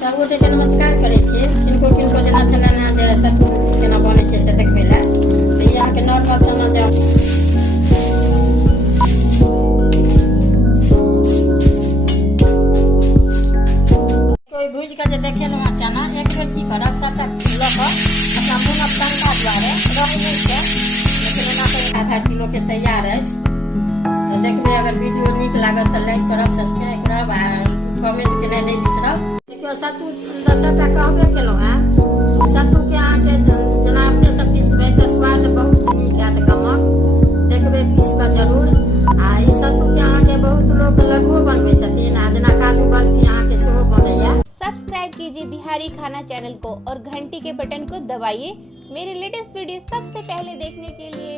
सबगोटे के नमस्कार करै छी। किनको किनको जेना छलै ने जे सत्तू केना बनै छै से देखबै लए, तऽ ई अहाँके नॉर्मल चना जे कोई भूजि कऽ जे देखेलहुँ हेँ चना, एक बेर की करब सबटा लऽ कऽ अपना मोनक तनका दुआरे रहै नहि छै, लेकिन एना कऽ आधा किलोके तैयार अछि। तऽ देखबै, अगर वीडियो नीक लागत तऽ लाइक करब, सब्सक्राइब करब आ कमेंट केनाइ नहीं बिसरब। देखियो सत्तू सबटा कहबे केलहुँ हेँ, सत्तूके अहाँके जेना अपने सब पीसबै तऽ स्वाद बहुत नीक आयत, गमक देखबै पीस कऽ जरूर। आ ई सत्तूके अहाँके बहुत लोग लड्डुओ बनबै छथिन, आ जेना काजू बर्फी अहाँके सेहो बनैया। सब्सक्राइब कीजिए बिहारी खाना चैनल को और घंटी के बटन को दबाइए मेरे लेटेस्ट वीडियो सबसे पहले देखने के लिए।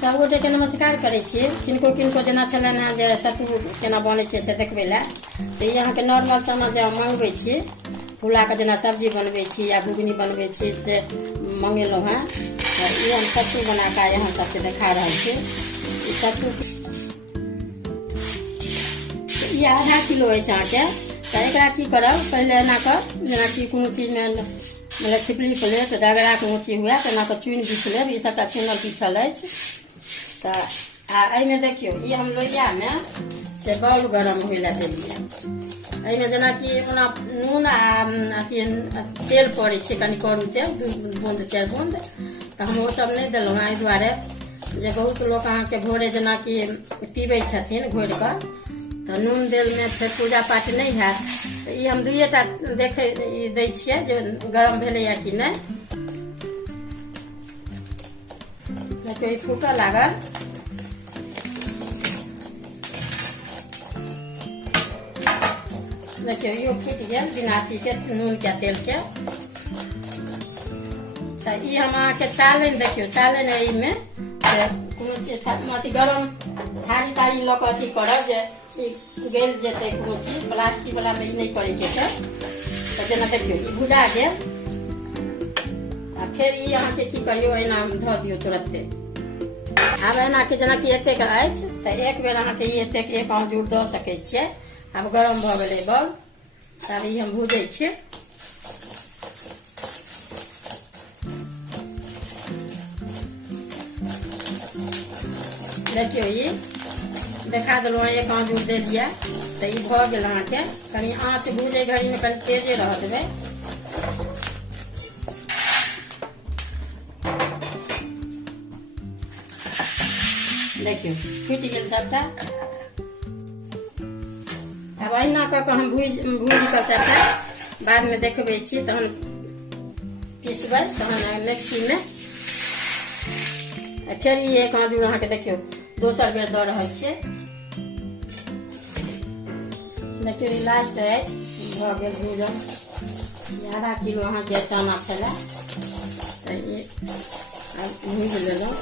सबगोटे के नमस्कार करै छी। किनको किनको जेना छलै ने जे सत्तू केना बनै छै से देखबै लए, तऽ ई अहाँके नॉर्मल चना जे मंगबै छी, फुला कऽ जेना सब्जी बनबै छी या घुघनी बनबै छी से मंगेलहुँ हेँ, तऽ ई हम सत्तू बना कऽ यहाँ सबके देखा रहल छी। ई सत्तू ई आधा किलो अछि अहाँके। तऽ एकरा की करब, पहिले एना कऽ जेनाकि कोनो चीजमे मतलब छिपली प्लेट डगराके ऊँची हुए तऽ एना कऽ चुनि पीस लेब। ई सबटा चुनल पीछल अछि। तऽ आ एहिमे देखियौ, ई हम लोहियामे से बॉल गरम होइ लए देलियै। एहिमे जेनाकि ओना नून आ अथी तेल पड़ै छै, कनि करू तेल 2 बूंद 4 बूंद, तऽ हम ओ सब नहि देलहुँ एहि दुआरे जे बहुत लोक अहाँके भोरे जेनाकि पीबै छथिन घोरि कऽ, तऽ नून तेलमे फेर पूजा पाठ नहि हैत। तऽ ई हम 2टा देखै दै छियै जे गरम भेलैया कि नहि। देखियौ, ई फूटऽ लागल। देखियौ, इहो फूटि गेल बिना अथीके नून के तेल के। तऽ ई हम अहाँके चालनि, देखियौ चालनि एहिमे कोनो चीज अथी गरम थारी तारी लऽ कऽ अथी करब जे ई गलि जेतै कोनो चीज, प्लास्टिक वलामे ई नहि करैके छै। तऽ जेना देखियौ ई भुजा गेल, आ फेर ई अहाँके की करियौ, एना धऽ दियौ तुरत्ते। आब एना कि जेनाकि एतेक अछि तऽ एक बेर अहाँके ई एतेक 1 आँजूर दऽ सकै छियै। आब गरम भऽ गेलै बॉल, तब ई हम भूजै छियै। देखियौ, ई देखा देलहुँ 1 आँजूर देलियै, तऽ ई भऽ गेल अहाँके। कनि आँच भूजै घड़ीमे कनि तेजे रह देबै। देखियौ फुटि गेल सबटा। अब अहिना कऽ कऽ हम भूजि कऽ सबटा बादमे देखबै छी, तहन पीसबै, तहन मिक्सीमे फेर ई 1 आँजूर अहाँके देखियौ दोसर बेर दऽ रहल छियै। देखियौ ई लास्ट अछि, भऽ गेल भूजल। आधा किलो अहाँके चना छलै, तऽ ई भूजि लेलहुँ।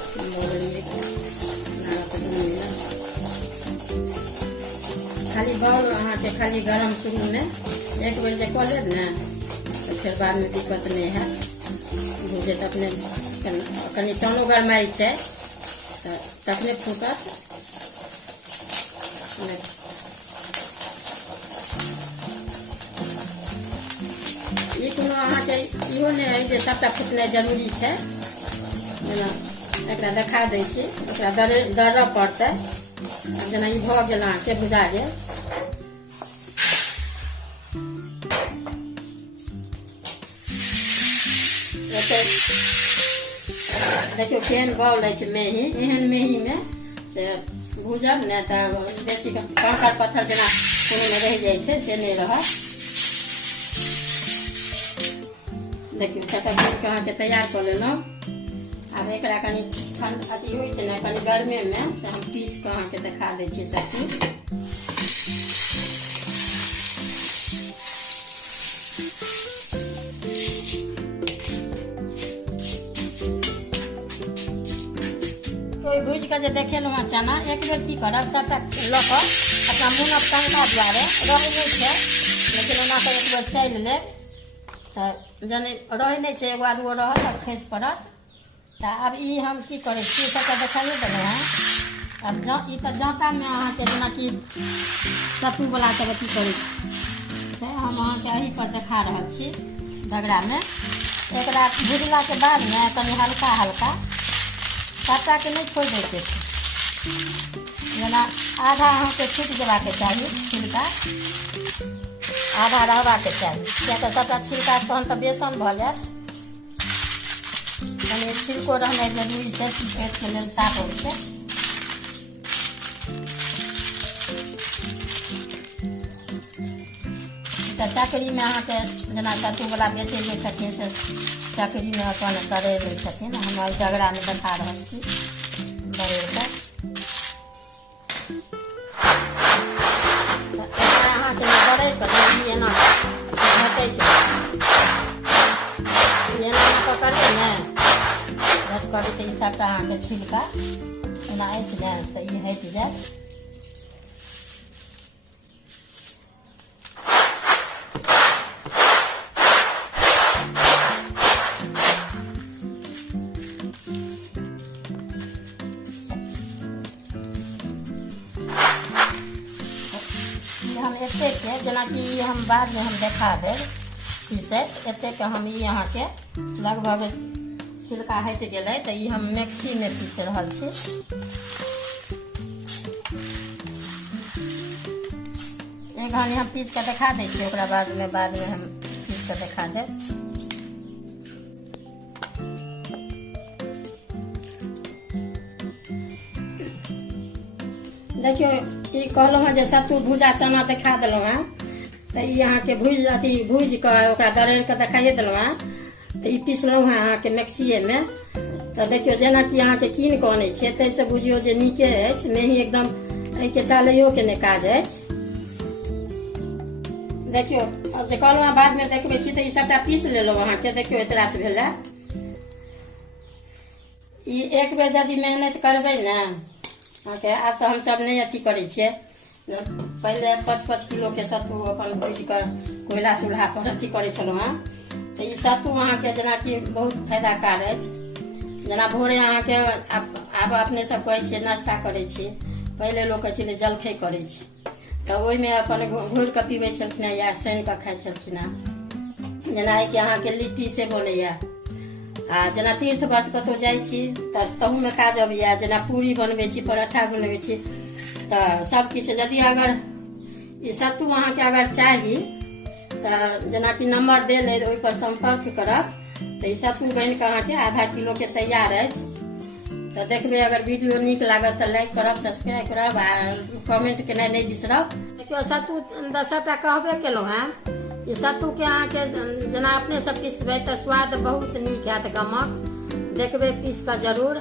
खाली बॉल अहाँके खाली गरम शुरूमे एक बेर जे कऽ लेब ने, तऽ फेर बादमे दिक्कत नहीं हैत। भूजे तऽ अपने कनि चनो गरमाइ छै तऽ तखने फूटत। ई कोनो अहाँके इहो नहीं है जे सबटा फूटनाइ जरूरी छै। जेना एकरा देखा दै छी, एकरा दर्रऽ पड़तै। जेना ई भऽ गेल अहाँके भुजा गेल। देखियौ केहन बॉल अछि मेही, एहन मेहीमे से भूजब ने तऽ बेसी कंकड़ पत्थर जेना कोनोमे रहि जाइ छै से नहीं रहत। देखियौ सबटा भूजि कऽ अहाँके तैयार कऽ लेलहुँ। आब एकरा कनि ठंड अथी होइ छै ने, कनि गर्मेमे से हम पीस कऽ अहाँके देखा दै छियै सत्तू। कोई भूजि कऽ जे देखेलहुँ हेँ चना, एक बेर की करब सबटा लऽ कऽ अपना मोनक तनका दुआरे रहै नहि छै, लेकिन ओना कऽ एक बेर चालि लेब तऽ जने रहै नहि छै, एगो आधगो रहत और खसि पड़त। तऽ आब ई हम की करै छी, सबटा देखाइए देलहुँ हेँ। अब ई तऽ जाँतामे अहाँके जेनाकि सत्तूवला सब अथी करै छै, हम अहाँके एही पर देखा रहल छी डगरामे। एकरा भुजलाके बादमे कनि हल्का हल्का काटाके नहि छोड़ि दैके छै, जेना आधा अहाँके छूटि जेबाके चाही छिलका, आधा रहबाके चाही, किएक तऽ सभटा छिलका तहन तऽ बेसन भऽ जायत। कनि छिलको रहनाइ जरूरी छै, पेटके लेल साफ होइ छै। तऽ चकरीमे अहाँके जेना सत्तूवला बेचै जे छथिन से चकरीमे अपन दरड़ि दै छथिन, हम एहि डगरामे देखा रहल छी दरड़ि कऽ। एकरा अहाँके दरड़ि कऽ जल्दी एना हटैके, एना कऽ करबै ने हट करबै तऽ ई सभटा अहाँके छिलका एना अछि ने तऽ ई हटि जायत। हम एतेकके जेनाकि हम बादमे हम देखा देब पीसैत, एतेकके हम ई अहाँके लगभग छिलका हटि गेलै तऽ ई हम मिक्सीमे पीस रहल छी। एक घानी हम पीस कऽ देखा दै छी, ओकरा बादमे हम पीस कऽ देखा देब। देखियो ई कहलहुँ हँ जे सत्तू भुजा चना देखा देलहुँ हँ, तऽ ई अहाँके भूजि कऽ ओकरा दरड़ि कऽ देखाइए देलहुँ हँ, तऽ ई पिसलहुँ हँ अहाँके मिक्सीएमे। तऽ देखियौ जेनाकि अहाँके कीन कऽ अनै छियै ताहिसँ बुझियौ जे नीके अछि, मेही एकदम एहिके चालैयोके नहि काज अछि। देखियौ अब जे कहलहुँ हँ बादमे देखबै छी तऽ ई सभटा पीस लेलहुँ अहाँके, देखियौ एतरासँ भेलै। ई एक बेर यदि मेहनत करबै ने अहाँके, आब तऽ हमसभ नहि अथी करै छियै, पहिले 5-5 किलोके सत्तू अपन भूजि कऽ कोयला चूल्हा पर अथी करै छलहुँ हँ। तऽ ई सत्तू अहाँके जेनाकि बहुत फायदाकार अछि। जेना भोरे अहाँके आब अपने सब कहै छियै नाश्ता करै छी, पहिले लोक कहै छलै जलखै करै छी, तऽ ओहिमे अपन घोरि कऽ पीबै छलखिन हँ या सानि कऽ खाइ छलखिन हँ। जेना कि अहाँके लिट्टी से बनैया, आ जेना तीर्थ व्रत कतहु जाइ छी तऽ तहूमे काज अबैया, जेना पूरी बनबै छी, पराठा बनबै छी, तऽ सबकिछु यदि अगर ई सत्तू अहाँके अगर चाही तऽ जेनाकि नम्बर देल अइ ओहिपर सम्पर्क करब, तऽ ई सत्तू बनि कऽ अहाँके आधा किलोके तैयार अछि। तऽ देखबै अगर वीडियो नीक लागत तऽ लाइक करब, सब्सक्राइब करब आ कमेंट केनाइ नहि बिसरब। देखियौ सत्तू 10टा कहबे केलहुँ हँ, ई सत्तूके अहाँके जेना अपने सब पिसबै तऽ स्वाद बहुत नीक हैत, गमक देखबै पीस कऽ जरूर।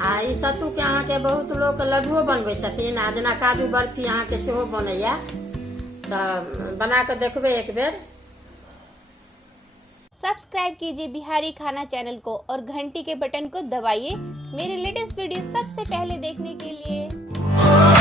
आ ई सत्तूके अहाँके बहुत लोक लड्डुओ बनबै छथिन, आ जेना काजू बर्फी अहाँके सेहो बनैया, तऽ बना कऽ देखबै एक बेर। सब्सक्राइब कीजिए बिहारी खाना चैनल को और घंटी के बटन को दबाइए मेरे लेटेस्ट वीडियो सबसे पहले देखने के लिए।